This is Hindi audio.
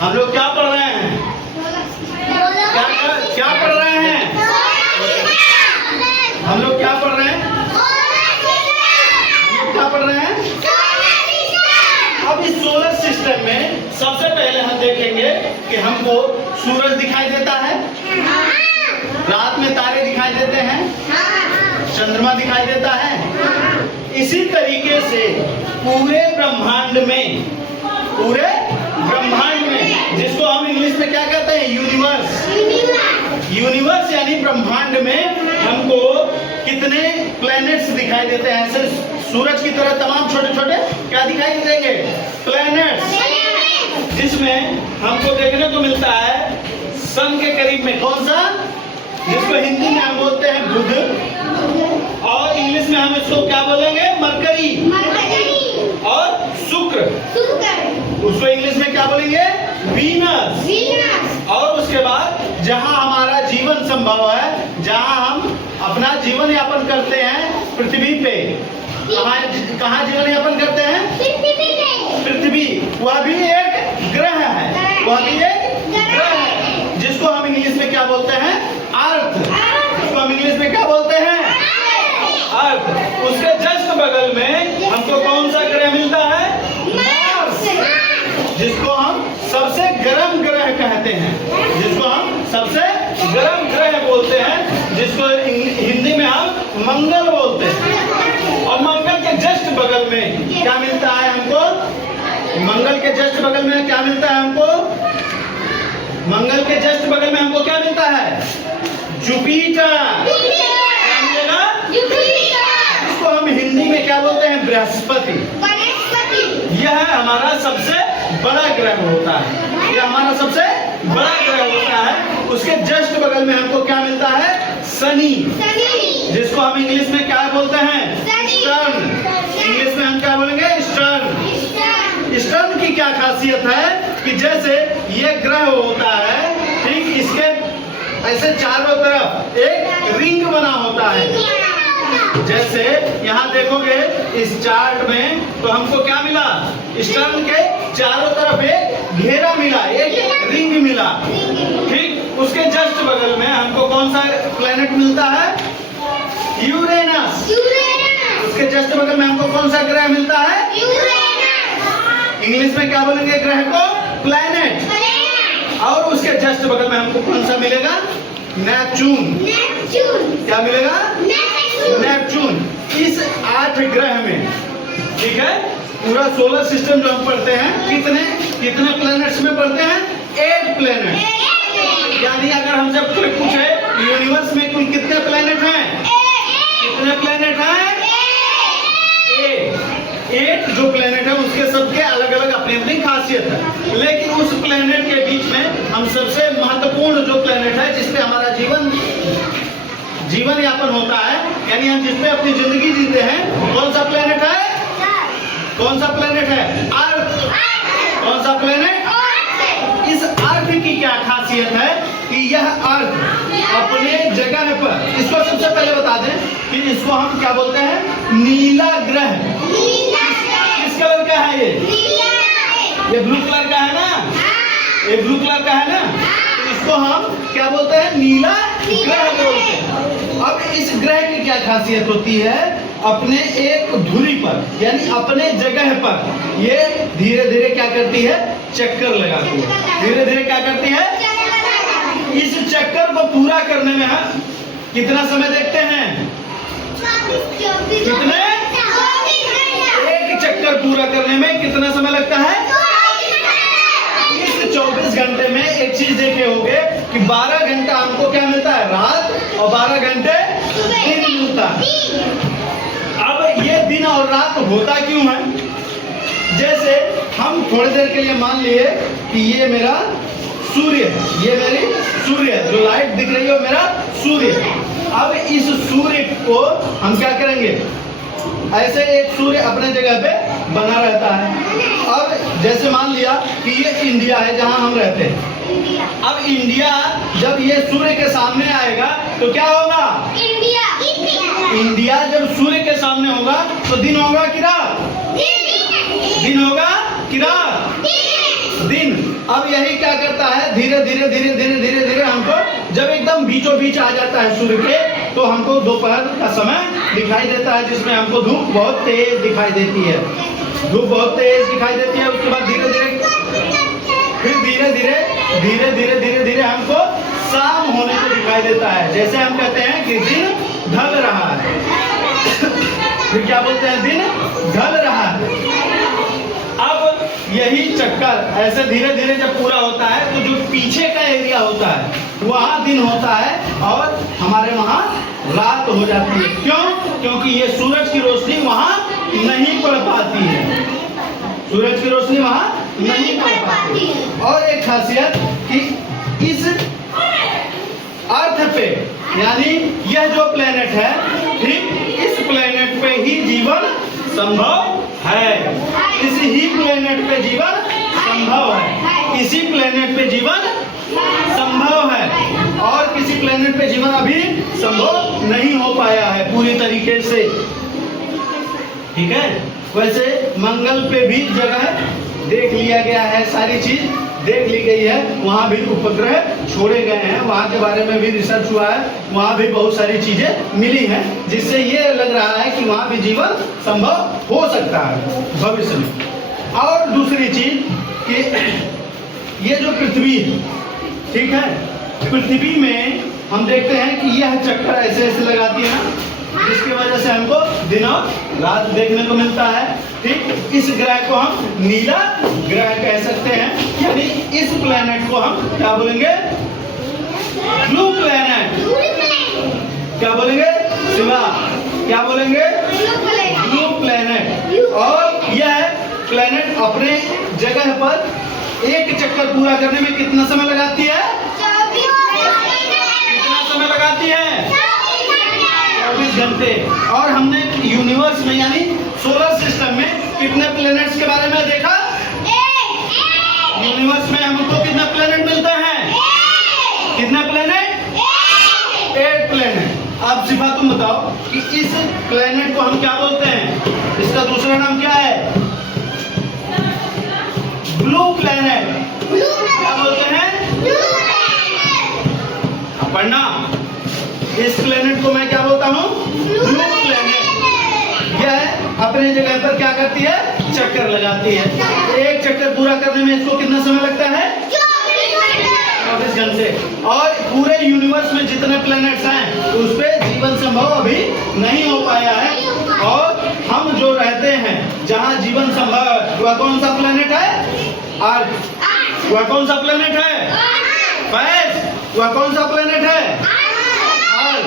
हम लोग क्या पढ़ रहे हैं? क्या पढ़ रहे हैं? हम लोग क्या पढ़ रहे हैं? क्या पढ़ रहे हैं? अब इस सोलर सिस्टम में सबसे पहले हम देखेंगे कि हमको सूरज दिखाई देता है, रात में तारे दिखाई देते हैं, चंद्रमा दिखाई देता है। इसी तरीके से पूरे ब्रह्मांड में जिसको हम इंग्लिश में क्या कहते हैं? यूनिवर्स यानी ब्रह्मांड में हमको कितने प्लैनेट्स दिखाई देते हैं? ऐसे सूरज की तरह तमाम छोटे छोटे क्या दिखाई देंगे? प्लैनेट्स, जिसमें हमको देखने को मिलता है सन के करीब में कौन सा, जिसको हिंदी में हम बोलते हैं बुध, और इंग्लिश में हम इसको क्या बोलेंगे? मरकरी। और शुक्र, उसको इंग्लिश में क्या बोलेंगे? वीनस। और उसके बाद जहां हमारा जीवन संभव है, जहां हम अपना जीवन यापन करते हैं पृथ्वी पे, कहाँ जीवन यापन करते हैं? पृथ्वी। वह भी एक ग्रह है, जिसको हम इंग्लिश में क्या बोलते हैं? अर्थ। जिसको हम इंग्लिश में क्या बोलते हैं? अर्थ। उसके जस्ट बगल में हमको कौन सा ग्रह मिलता है? मार्स, जिसको हम सबसे गर्म ग्रह कहते हैं, जिसको हम सबसे गर्म ग्रह बोलते हैं, जिसको हिंदी में हम मंगल बोलते हैं। और मंगल के जस्ट बगल में क्या मिलता है हमको? मंगल के जस्ट बगल में क्या मिलता है हमको? मंगल के जस्ट बगल में हमको क्या मिलता है? जुपिटर। इसको हम हिंदी में क्या बोलते हैं? बृहस्पति। यह हमारा सबसे बड़ा ग्रह होता है, यह हमारा सबसे बड़ा ग्रह होता है। उसके जस्ट बगल में हमको क्या मिलता है? शनि, जिसको हम इंग्लिश में क्या बोलते हैं? स्टर्न। इंग्लिश में हम क्या बोलेंगे? स्टर्न। स्टर्न की क्या खासियत है कि जैसे ये ग्रह होता है, ठीक इसके ऐसे चारों तरफ एक रिंग बना होता है। जैसे यहाँ देखोगे इस चार्ट में, तो हमको क्या मिला? स्टर्न के चारों तरफ एक घेरा मिला, एक रिंग मिला, ठीक। उसके जस्ट बगल में हमको कौन सा प्लेनेट मिलता है? यूरेनस। उसके जस्ट बगल में हमको कौन सा ग्रह मिलता है? इंग्लिश में क्या बोलेंगे ग्रह को? प्लैनेट। और उसके जस्ट बगल में हमको कौन सा मिलेगा? नेपच्यून। क्या मिलेगा? नेपच्यून। इस 8 ग्रह में, ठीक है, पूरा सोलर सिस्टम जो हम पढ़ते हैं, कितने प्लैनेट्स में पढ़ते हैं? 8 प्लैनेट। यानी अगर हमसे कोई पूछे यूनिवर्स में कुल कितने प्लैनेट हैं? कितने प्लैनेट हैं? 8 जो प्लेनेट है उसके सबके अलग अलग अपनी अपनी खासियत है, लेकिन उस प्लेनेट के बीच में हम सबसे महत्वपूर्ण जो प्लेनेट है जिसपे हमारा जीवन यापन होता है, यानी हम जिसपे अपनी जिंदगी जीते हैं, कौन सा प्लेनेट है? कौन सा प्लेनेट है? अर्थ। कौन सा प्लेनेट? इस अर्थ की क्या खासियत है कि यह अर्थ अपने जगह पर, इसको सबसे पहले बता दें कि इसको हम क्या बोलते हैं? नीला ग्रह। किस कलर का है ये ब्लू कलर का है ना, ये ब्लू कलर का है ना, तो इसको हम क्या बोलते हैं? नीला ग्रह बोलते हैं। अब इस ग्रह की क्या खासियत होती है? अपने एक धुरी पर, यानी अपने जगह पर ये धीरे धीरे क्या करती है? चक्कर लगाती है। धीरे धीरे क्या करती है? इस चक्कर को पूरा करने में हम कितना समय देखते हैं? कितने? एक चक्कर पूरा करने में कितना समय लगता है? इस 24 घंटे में एक चीज देखे होंगे कि 12 घंटा हमको क्या मिलता है? रात, और 12 घंटे दिन मिलता है। अब ये दिन और रात होता क्यों है? जैसे हम थोड़ी देर के लिए मान लिए कि ये मेरा सूर्य है, ये मेरी सूर्य है, जो लाइट दिख रही है मेरा सूर्य है। अब इस सूर्य को हम क्या करेंगे? ऐसे एक सूर्य अपने जगह पे बना रहता है। अब जैसे मान लिया कि ये इंडिया है जहां हम रहते हैं। अब इंडिया जब ये सूर्य के सामने आएगा तो क्या होगा? इंडिया जब सूर्य के सामने होगा तो दिन होगा कि रात? दिन होगा कि रात? दिन। अब यही क्या करता है, धीरे धीरे धीरे धीरे धीरे धीरे हमको जब एकदम बीचों बीच आ जाता है सूर्य के, तो हमको दोपहर का समय दिखाई देता है, जिसमें हमको धूप बहुत तेज दिखाई देती है। धूप बहुत तेज दिखाई देती है। उसके बाद धीरे धीरे फिर धीरे धीरे धीरे धीरे धीरे धीरे हमको शाम होने को दिखाई देता है। जैसे हम कहते हैं कि दिन ढल रहा है, फिर क्या बोलते हैं, दिन ढल रहा है। अब यही चक्कर ऐसे धीरे धीरे जब पूरा होता है, तो जो पीछे का एरिया होता है वहां दिन होता है और हमारे वहां रात हो जाती है। क्यों? क्योंकि ये सूरज की रोशनी वहां नहीं पड़ पाती है। सूरज की रोशनी वहां नहीं पड़ पाती है। और एक खासियत कि इस अर्थ पे, यानी यह जो प्लेनेट है, ठीक इस प्लेनेट पे ही जीवन संभव है। इसी ही प्लेनेट पे जीवन संभव है। इसी प्लेनेट पे जीवन संभव है और किसी प्लेनेट पे जीवन अभी संभव नहीं हो पाया है पूरी तरीके से। ठीक है, वैसे मंगल पे भी जगह देख लिया गया है, सारी चीज देख ली गई है, वहां भी उपग्रह छोड़े गए हैं, वहां के बारे में भी रिसर्च हुआ है, वहां भी बहुत सारी चीजें मिली हैं, जिससे ये लग रहा है कि वहां भी जीवन संभव हो सकता है भविष्य में। और दूसरी चीज कि ये जो पृथ्वी है, ठीक है, पृथ्वी में हम देखते हैं कि यह चक्कर ऐसे ऐसे लगाती है ना, जिसकी वजह से हमको दिन और रात देखने को मिलता है। ठीक, इस ग्रह को हम नीला ग्रह कह सकते हैं, यानी इस प्लेनेट को हम क्या बोलेंगे, ब्लू प्लेनेट। क्या बोलेंगे शिवा, क्या बोलेंगे, ब्लू प्लेनेट। और यह प्लेनेट अपने जगह पर एक चक्कर पूरा करने में कितना समय लगाती है, कितना समय लगाती है, 24 घंटे। और हमने यूनिवर्स में यानी सोलर सिस्टम में कितने प्लैनेट्स के बारे में देखा, यूनिवर्स में हमको कितने प्लैनेट मिलते हैं, कितने प्लैनेट, 8 प्लैनेट। अब सिफा तुम बताओ कि इस प्लैनेट को हम क्या बोलते हैं, इसका दूसरा नाम क्या है, ब्लू प्लैनेट। क्या बोलते हैं, पढ़ना, इस प्लेनेट को मैं क्या बोलता हूँ, ब्लू प्लेनेट। यह अपने जगह पर क्या करती है, चक्कर लगाती है। एक चक्कर पूरा करने में इसको कितना समय लगता है, 24 घंटे। और पूरे यूनिवर्स में जितने प्लेनेट्स हैं उस पे जीवन संभव अभी नहीं हो पाया है। और हम जो रहते हैं जहाँ जीवन संभव है, वह कौन सा प्लेनेट है, अर्थ। वह कौन सा प्लेनेट है, वह कौन सा प्लेनेट है, अर्थ।